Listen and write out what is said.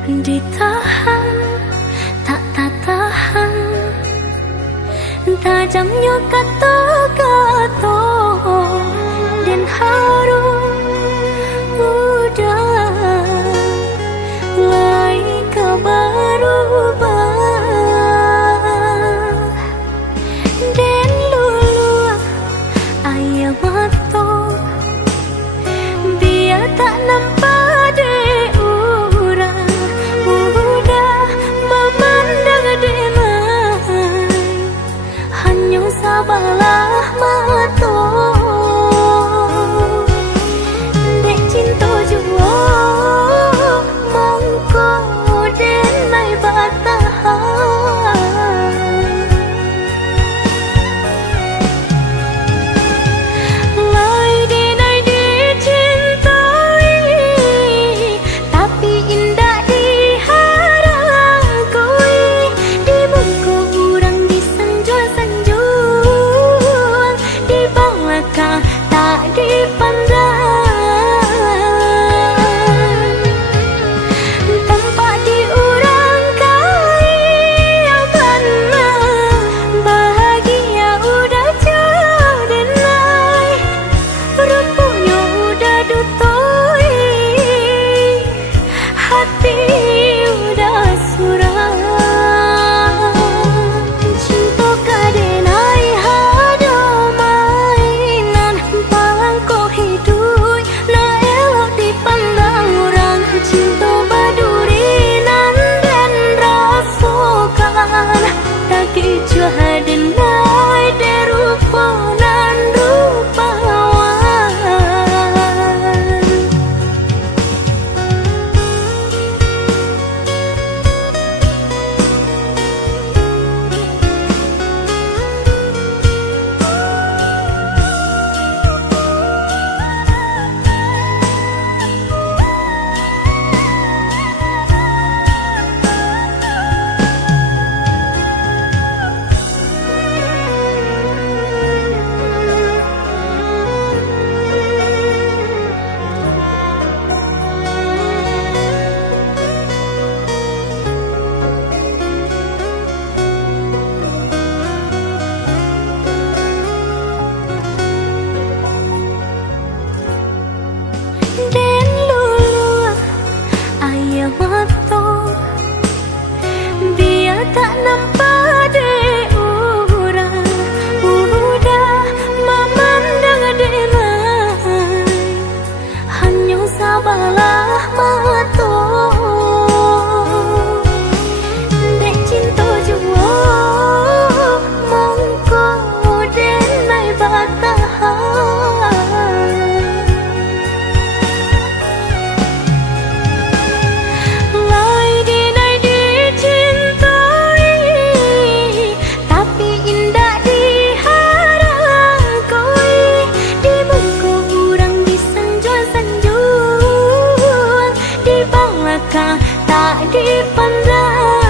Ditahan, tak tahan, tajamnya kata-kata dan harum udah lai keberubah dan lulu ayam mata biar tak nampak de urang udah memandang denai hanya sabalah mata dek cinta jua mongko denai batahan lai denai dicintai tapi indah diharagoi di muka orang disanjung-sanjung di belakang tak dipandang tempat diurang kaya mana bahagia udah jauh denai rupanya udah dutoi hati udah surang cinta kadenai hada mainan bangko hidup na elok dipandang orang cinta badurinan dan rasokan tak kicau denai derupanan rupawan. Dan lulu ayam mata biar tak nampak de orang udah memandang denai hanya sabalah mata dek cinta jua mongko denai batahan lai denai dicintai tapi indah diharagoi di muka orang disanjung-sanjung di belakang tak dipandang